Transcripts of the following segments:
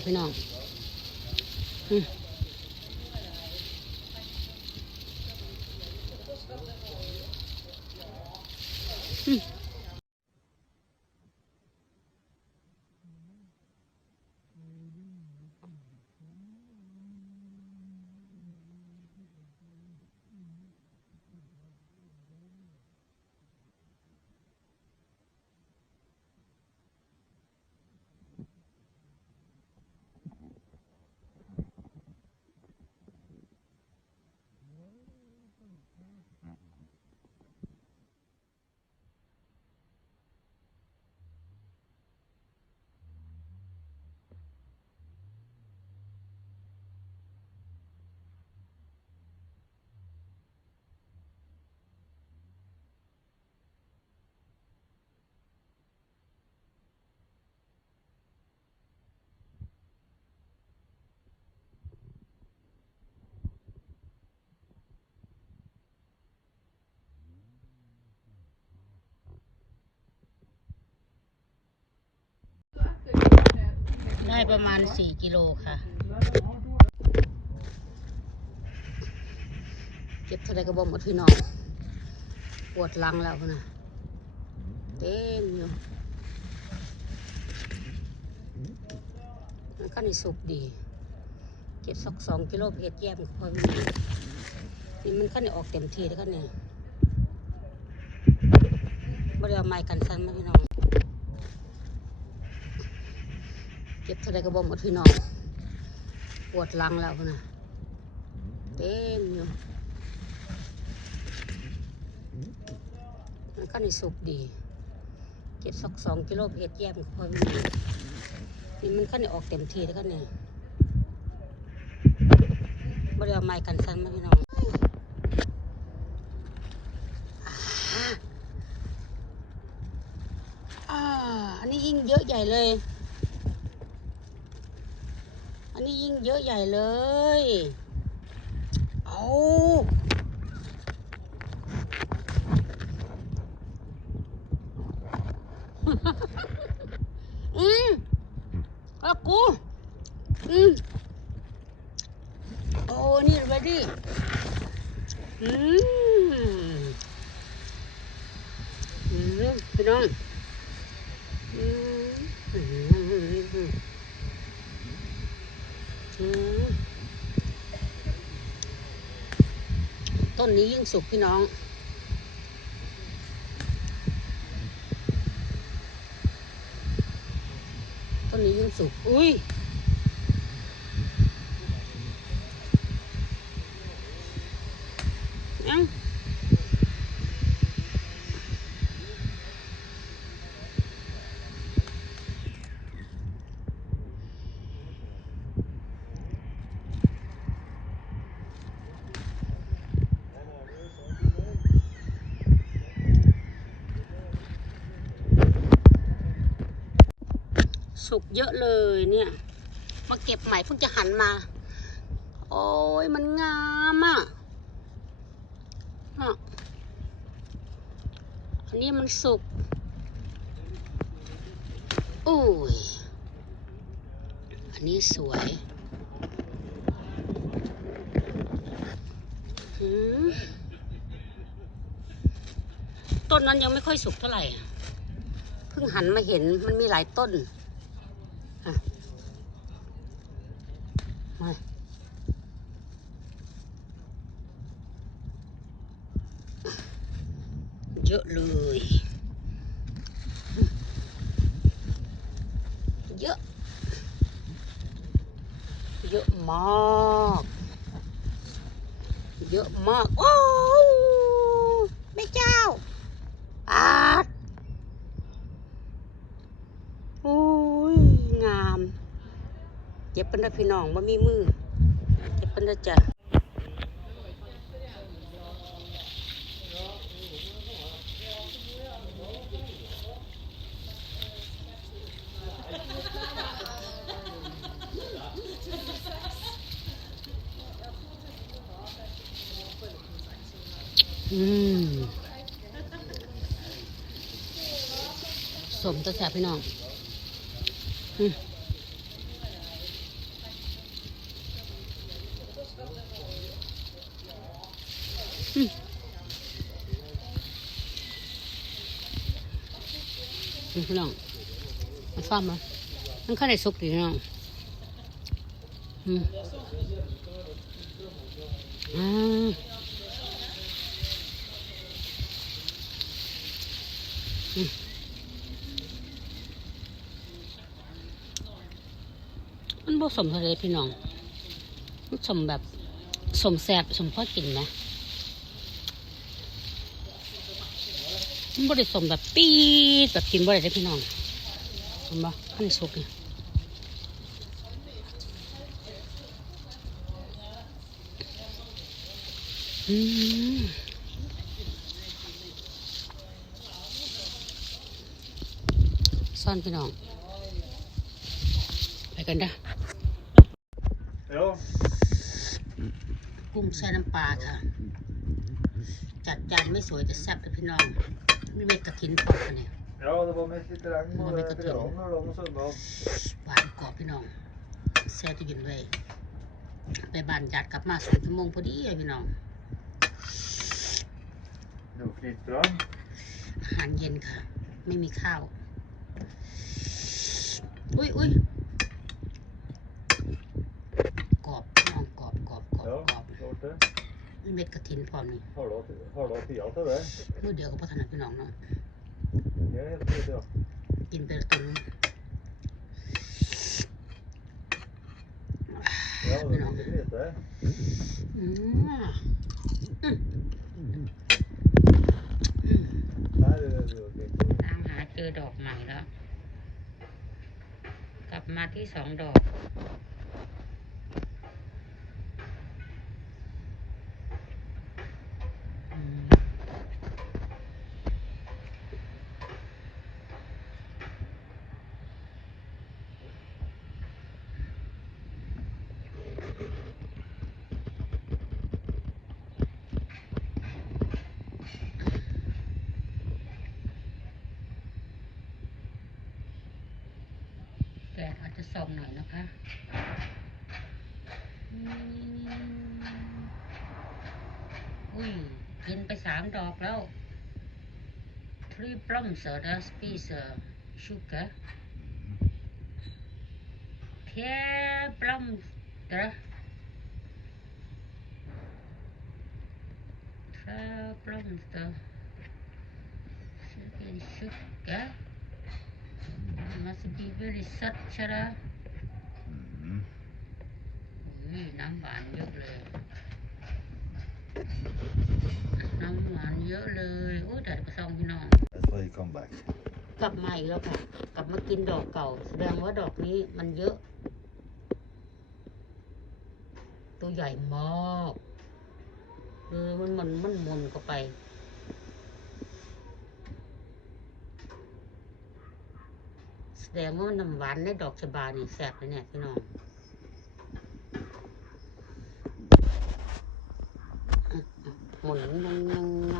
สมจะพี่น้องอืม ประมาณสี่กิโลค่ะ เก็บเท่าไรก็บ่หมดพี่น้องปวดหลังแล้วนะเต็มอยู่มันก็นสุกดี เก็บสักสองกิโลเผ็ดแยมพอมีนี่มันก็นออกเต็มทีแล้วก็นี่บริเอาไม้กันสั้นมาพี่น้อง เก็บเท่าไรก็บ่หมดพี่น้องปวดหลังแล้วนะเต็มอยู่มันก็นี่สุกดี เก็บสักสองกิโลเผ็ดแยมก็พอมีนี่มันก็นี่ออกเต็มทีแล้วก็นี่บริเอาไม้กันสั้นมาพี่น้องอ่าอันนี้ยิ่งเยอะใหญ่เลย นนี้ยิ่งเยอะใหญ่เลย เอาอืมเอากูอืมโอ้นี่ ready อืม อืมพี่น้องอืมอืมอืมอืม ต้นนี้ยิ่งสุกพี่น้อง ต้นนี้ยิ่งสุก อุ้ยเอ้า สุกเยอะเลยเนี่ย มาเก็บใหม่เพิ่งจะหันมา โอ้ยมันงามอะอะอันนี้มันสุกอุ้ย อันนี้สวยต้นนั้นยังไม่ค่อยสุกเท่าไหร่อะเพิ่งหันมาเห็นมันมีหลายต้นอะมา เยอะเลย เยอะ เยอะมาก เยอะมาก โอ้แม่เจ้าอาดโอ้ย งาม เจ็บเป็นได้พี่น้องว่ามีมือ เจ็บเป็นได้จ้ะ สมตัวแสบพี่น้องอืมอืมพี่น้องมันซ้อมมั้ยมันข้าในซุกดีพี่น้องอืมอ่า มันผสมทะเลพี่น้อง มันสมแบบสมแสบสมพอกินนะมันบริสมแบบปี๊ดแบบกินบ่ได้เลยพี่น้องเห็นบ่ขั้นสุกเนี่ยอืม อนพี่น้อง ไปกันเด้อ Ja. กุ้งแช่น้ำปลาค่ะ จัดจานไม่สวยแต่แซ่บเลยพี่น้องมีเม็ดกระถินพอกันเนี่ย ja, det var mest lite regn Ja, på vi det kan ta programmet da på søndag. หวานกรอบพี่น้องแซ่บที่กินไว้ไปบ้านจัดกลับมาสองชั่วโมงพอดีเลยพี่น้อง Det var fritt อาหารเย็นค่ะ ไม่มีข้าว อุ้ยอุ้ยกรอบน้องกรอบกรอบกรอบกรอบเม็ดกระถินพร้อมนี่ข้าวโรตีข้าวเรตีเอาเท่าไหร่มื่อเดียวก็พัฒนาพี่น้องเนาะเดี๋ยวเดี๋ยวกินไปตรงนี้พี่น้องอืม มาที่สองดอก Now three plums or that's piece of sugar. Ten plums there. Twelve plums there. Sugar. Must be very satchara. นี่น้ำหวานเยอะเลย mm-hmm. เยอะเลยโอ้ยแต่กระซองพี่น้อง That's why you come back. กลับมาอีกแล้วค่ะ กลับมากินดอกเก่า แสดงว่าดอกนี้มันเยอะ ตัวใหญ่มากเออมันมันมันมนเข้าไป แสดงว่าน้ำหวานในดอกชะบานี่แซ่บเลยเนี่ยพี่น้องอะอะหมุนยังยังยัง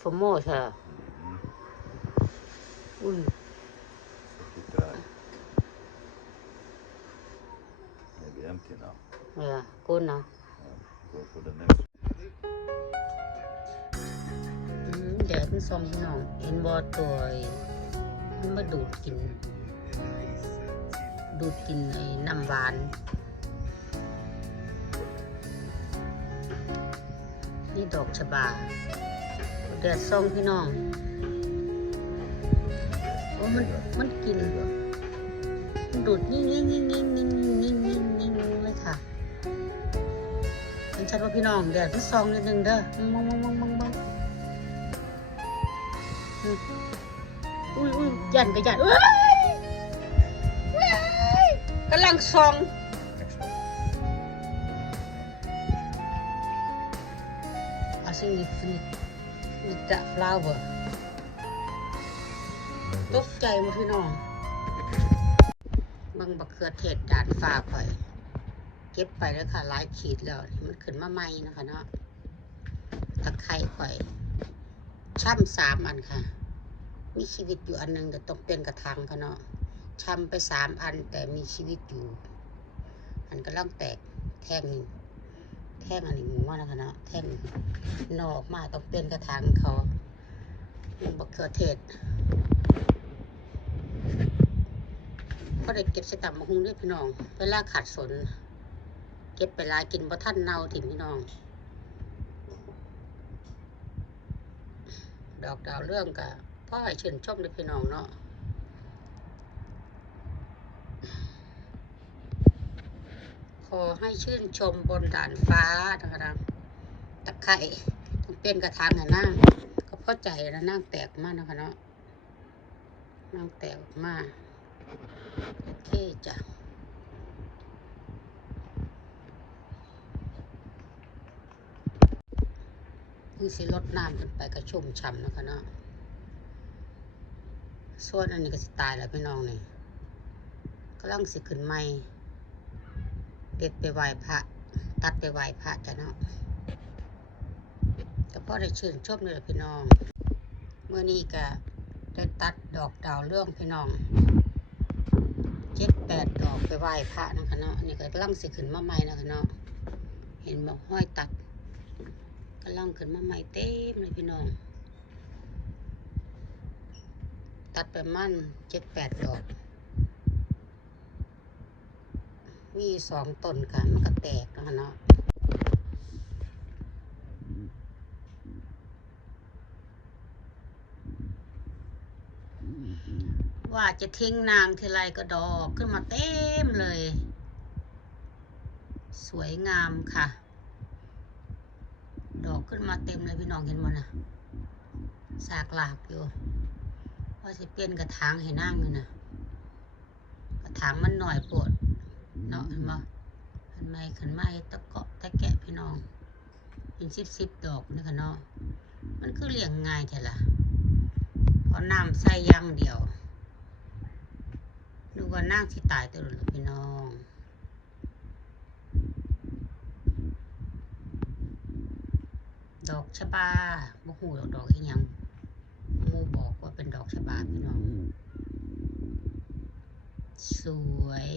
Formosa. Ui, Look at that. Maybe empty now. ja, good now. Go for the next. อืมเดี๋ยวมันซองพี่น้องเห็นบอตัวไอ้มันมาดูดกิน ดูดกินไอ้น้ำหวานนี่ดอกชะบา เดือดซองพี่น้องโอ้มันมันกินมันดูดงิ่งงิ่งงิ่งงิ่งงิ่งงิ่งงิ่งงิ่งเลยค่ะเห็นชัดว่าพี่น้องเดี๋ยวพี่ซองนิดนึงเด้อมองมองมองมองมองอุ้ยอุ้ยยันก็ยันเอ้ยเอ้ยกำลังซอง Next one. I think it with with that flower ตกใจหมาพี่น้องงบักเขือเทศด่านฟ้าข่อยเก็บไปแล้วค่ะหลายขีดแล้วนี่มันขึ้นมาใหม่นะคะเนาะตะไคร้ข่อยช่ำสามอันค่ะ มีชีวิตอยู่อันหนึงแต่ต้องเป็นกระถางค่ะเนาะช่ำไปสามอันแต่มีชีวิตอยู่ อันก็ล่างแตกแท่งหนึ่ง แท่งอันนี้หมูว่านะคะเนาะแท่งหนอกมาต้องเป็นกระถางเขาบักเขือเทศก็ได้เก็บใส่ตับมะฮุงด้วยพี่น้อง เวลาขาดสน เก็บไปลายกินบ่ท่านเน่าถิ่มพี่น้อง ดอกดาวเรื่องกะพ่อให้เชื่นชมเลยพี่น้องเนาะ ขอให้ชื่นชมบนด่านฟ้านะคะตะไคร่ต้องเป็นกระถางให้นั่งก็เข้าใจแล้วนั่งแตกมากนะคะเนาะนั่งแตกมากโอเคจ้ะนี่สิลดน้ำจนไปก็ชุ่มฉ่ำนะคะเนาะ ส่วนอันนี้ก็สิตายแล้วพี่น้องนี่กำลังสิขึ้นใหม่ เด็ดไปไหว้พระ ตัดไปไหว้พระจ้ะเนาะก็พอได้ชื่นชมเลยพี่น้องเมื่อนี้ก็ได้ตัดดอกดาวเรื่องพี่น้องเจ็ดแปดดอกไปไหว้พระนะคะเนาะนี่ก็กำลังสิขึ้นมาใหม่นะคะเนาะเห็นบอกห้อยตัดกำลังขึ้นมาใหม่เต็มเลยพี่น้อง ตัดไปมั่นเจ็ดแปดดอก มีสองต้นค่ะมันก็แตกนะคะเนาะว่าจะทิ้งนางทีไรก็ดอกขึ้นมาเต็มเลย สวยงามค่ะ ดอกขึ้นมาเต็มเลยพี่น้องเห็นมั้นะสากหลากอยู่ว่าสิเปลี่ยนกระถางให้นั่งอยู่นะกระถางมันหน่อยปวด เนาะเห็นบ่เห็นไหมขันไม้ตะเกาะตะแกะพี่น้อง เป็นสิบสิบดอกนี่ค่ะเนาะมันคือเลี้ยงง่ายแท้ละเพราะน้ำใส่อย่างเดียวดูว่านั่งที่ตายตัวเลยพี่น้องดอกชะบาบ่หูดอกดอกอีหยังหมูบอกว่าเป็นดอกชะบาพี่น้อง สวย